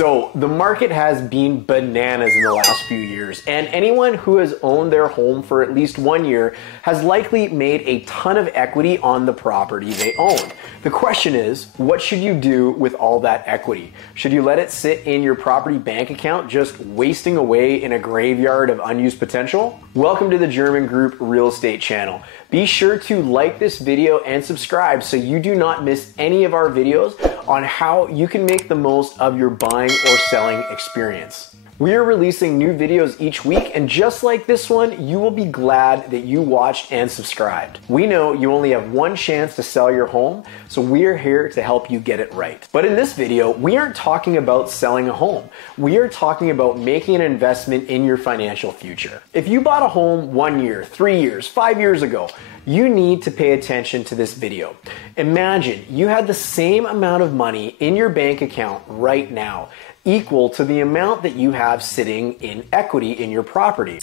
So the market has been bananas in the last few years, and anyone who has owned their home for at least 1 year has likely made a ton of equity on the property they own. The question is, what should you do with all that equity? Should you let it sit in your property bank account just wasting away in a graveyard of unused potential? Welcome to the Germyn Group Real Estate channel. Be sure to like this video and subscribe so you do not miss any of our videos on how you can make the most of your buying or selling experience. We are releasing new videos each week, and just like this one, you will be glad that you watched and subscribed. We know you only have one chance to sell your home, so we are here to help you get it right. But in this video, we aren't talking about selling a home. We are talking about making an investment in your financial future. If you bought a home 1 year, 3 years, 5 years ago, you need to pay attention to this video. Imagine you had the same amount of money in your bank account right now, equal to the amount that you have sitting in equity in your property.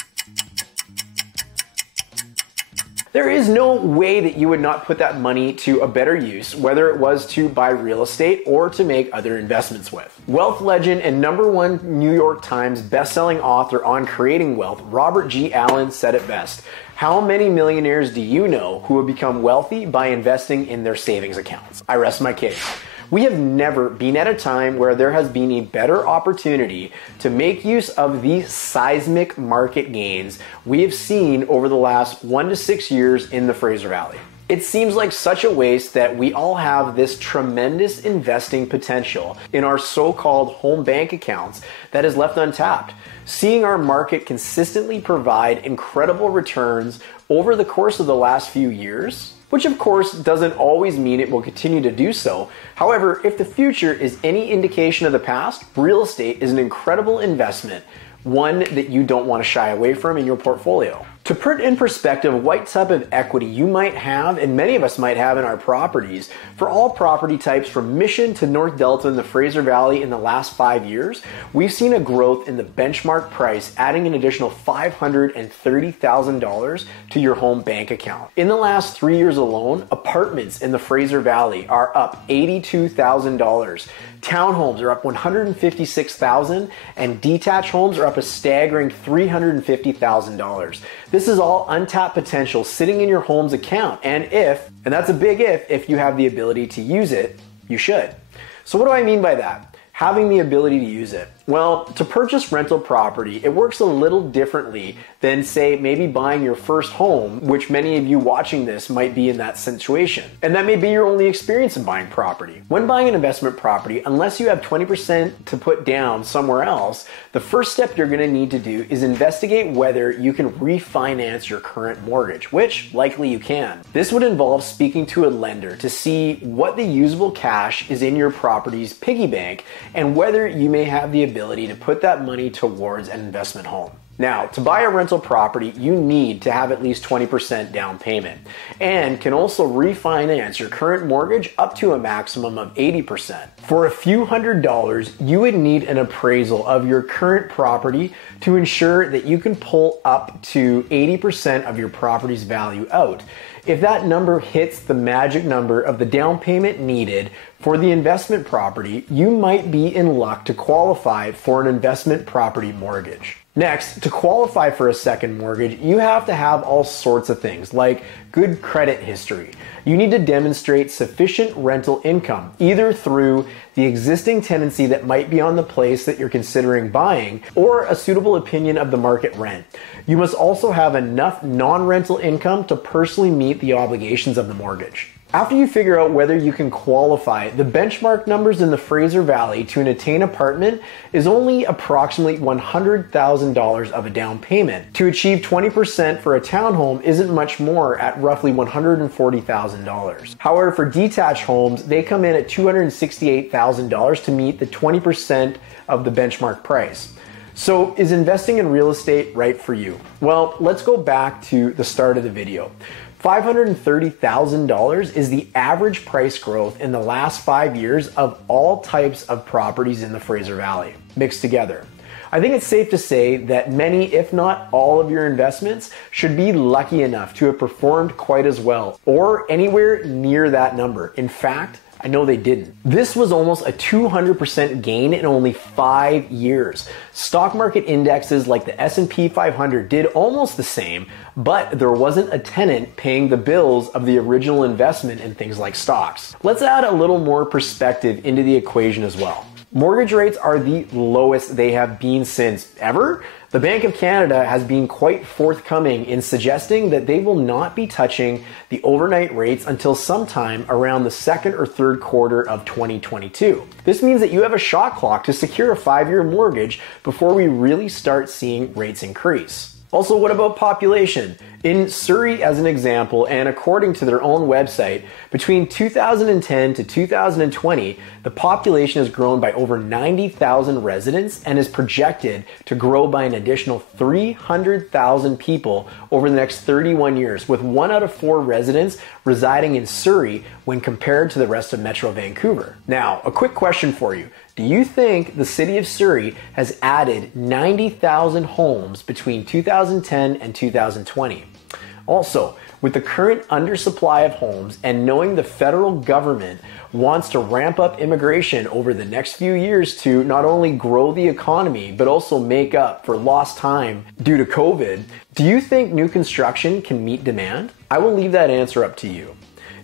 There is no way that you would not put that money to a better use, whether it was to buy real estate or to make other investments with. Wealth legend and #1 New York Times bestselling author on creating wealth, Robert G. Allen, said it best. How many millionaires do you know who have become wealthy by investing in their savings accounts? I rest my case. We have never been at a time where there has been a better opportunity to make use of the seismic market gains we have seen over the last 1 to 6 years in the Fraser Valley. It seems like such a waste that we all have this tremendous investing potential in our so-called home bank accounts that is left untapped. Seeing our market consistently provide incredible returns over the course of the last few years, which of course doesn't always mean it will continue to do so. However, if the future is any indication of the past, real estate is an incredible investment, one that you don't want to shy away from in your portfolio. To put in perspective what type of equity you might have, and many of us might have in our properties, for all property types from Mission to North Delta in the Fraser Valley in the last 5 years, we've seen a growth in the benchmark price, adding an additional $530,000 to your home bank account. In the last 3 years alone, apartments in the Fraser Valley are up $82,000. Townhomes are up $156,000, and detached homes are up a staggering $350,000. This is all untapped potential sitting in your home's account, and that's a big if you have the ability to use it, you should. So what do I mean by that? Having the ability to use it. Well, to purchase rental property, it works a little differently than, say, maybe buying your first home, which many of you watching this might be in that situation. And that may be your only experience in buying property. When buying an investment property, unless you have 20% to put down somewhere else, the first step you're gonna need to do is investigate whether you can refinance your current mortgage, which likely you can. This would involve speaking to a lender to see what the usable cash is in your property's piggy bank and whether you may have the ability to put that money towards an investment home. Now, to buy a rental property, you need to have at least 20% down payment and can also refinance your current mortgage up to a maximum of 80%. For a few $100s, you would need an appraisal of your current property to ensure that you can pull up to 80% of your property's value out. If that number hits the magic number of the down payment needed for the investment property, you might be in luck to qualify for an investment property mortgage. Next, to qualify for a second mortgage, you have to have all sorts of things like good credit history. You need to demonstrate sufficient rental income, either through the existing tenancy that might be on the place that you're considering buying, or a suitable opinion of the market rent. You must also have enough non-rental income to personally meet the obligations of the mortgage. After you figure out whether you can qualify, the benchmark numbers in the Fraser Valley to an attained apartment is only approximately $100,000 of a down payment. To achieve 20% for a townhome isn't much more at roughly $140,000. However, for detached homes, they come in at $268,000 to meet the 20% of the benchmark price. So is investing in real estate right for you? Well, let's go back to the start of the video. $530,000 is the average price growth in the last 5 years of all types of properties in the Fraser Valley mixed together. I think it's safe to say that many, if not all of your investments should be lucky enough to have performed quite as well or anywhere near that number. In fact, I know they didn't. This was almost a 200% gain in only 5 years. Stock market indexes like the S&P 500 did almost the same, but there wasn't a tenant paying the bills of the original investment in things like stocks. Let's add a little more perspective into the equation as well. Mortgage rates are the lowest they have been since ever. The Bank of Canada has been quite forthcoming in suggesting that they will not be touching the overnight rates until sometime around the second or third quarter of 2022. This means that you have a shot clock to secure a 5-year mortgage before we really start seeing rates increase. Also, what about population? In Surrey, as an example, and according to their own website, between 2010 to 2020, the population has grown by over 90,000 residents and is projected to grow by an additional 300,000 people over the next 31 years, with 1 out of 4 residents residing in Surrey when compared to the rest of Metro Vancouver. Now, a quick question for you. Do you think the city of Surrey has added 90,000 homes between 2010 and 2020? Also, with the current undersupply of homes and knowing the federal government wants to ramp up immigration over the next few years to not only grow the economy, but also make up for lost time due to COVID, do you think new construction can meet demand? I will leave that answer up to you.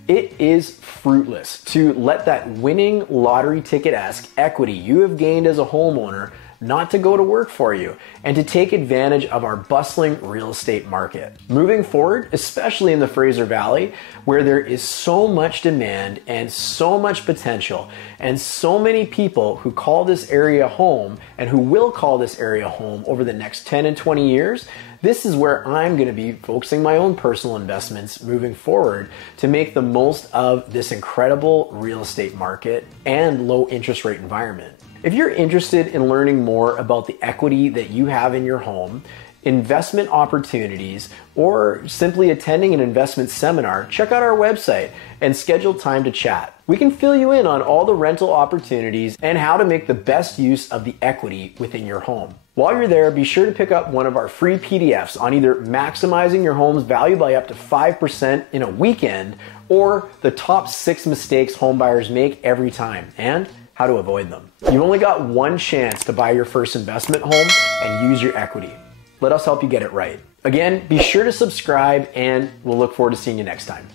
It is fruitless to let that winning lottery ticket-esque equity you have gained as a homeowner not to go to work for you and to take advantage of our bustling real estate market. Moving forward, especially in the Fraser Valley, where there is so much demand and so much potential and so many people who call this area home and who will call this area home over the next 10 and 20 years, this is where I'm going to be focusing my own personal investments moving forward to make the most of this incredible real estate market and low interest rate environment. If you're interested in learning more about the equity that you have in your home, investment opportunities, or simply attending an investment seminar, check out our website and schedule time to chat. We can fill you in on all the rental opportunities and how to make the best use of the equity within your home. While you're there, be sure to pick up one of our free PDFs on either maximizing your home's value by up to 5% in a weekend or the top 6 mistakes homebuyers make every time and how to avoid them. You've only got one chance to buy your first investment home and use your equity. Let us help you get it right. Again, be sure to subscribe and we'll look forward to seeing you next time.